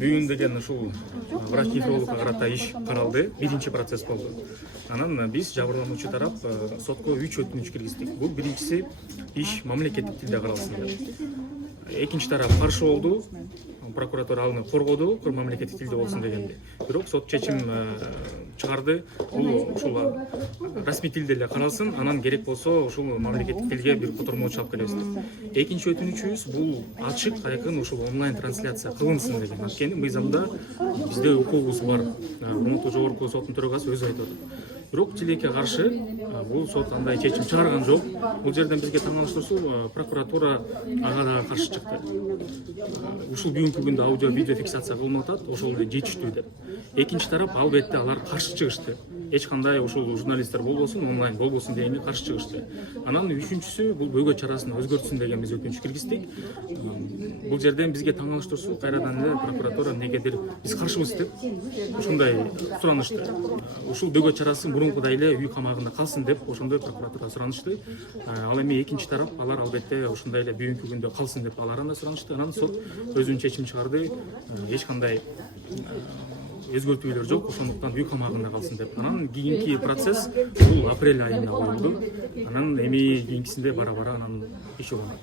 Бүгүн деген ушул врач нефрологко карата иш каралды. Биринчи процесс болду. Анан биз жабырлануучу тарап сотко 3 өтүнүч киргиздик. Бул биринчиси иш мамлекеттик тилде каралсын деп. Экинчи тарап каршы болду. Прокуратура аны коргоду, мамлекеттик тилде болсун дегенди. Бирок сот чечим чыгарды. Бул ушул расмий тилде эле каралсын, анан керек болсо ушул мамлекеттик тилге бир котормоо чыгып келебиз деп. Экинчи өтүнүчүбүз бул ачык, айкын ушул онлайн трансляция кылынсын деген. Анткени мыйзамда бизде укугубуз бар. Урматтуу жогорку соттун төрагасы өзү айтып атат. Бирок тилекке каршы бул сот андай чечим чыгарган жок. Бул жерден бизге таңалыштырсуу прокуратура ага да каршы чыкты. Ушул бүгүнкү күндө аудио видео фиксация кылынып атат, ошол эле жетиштүү деп. Экинчи тарап албетте алар каршы чыгышты. Эч кандай ушул журналисттер болбосун, онлайн болбосун дегенге каршы чыгышты. Анан үчүнчүсү бул бөгөө чарасын өзгөртсүн деген биз өтүнүч киргиздик. Бул жерден бизге таңалыштырсуу кайрадан эле прокуратура негедир биз каршыбыз деп ушундай суранышты. Ушул бөгөө чарасы мурункудай эле үй камагында калсын деп ошондой прокуратура суранышты. Ал эми экинчи тарап алар албетте ушундай эле бүгүнкү күндө калсын деп алар анда суранышты. Анан сот өзүнүн чечим чыгарды. Эч кандай өзгөртүүлөр жок, ошондуктан үй камагында калсын деп. Анан кийинки процесс бул апрель айында коюлду. Анан эми кийинкисинде бара-бара анан иш уланат.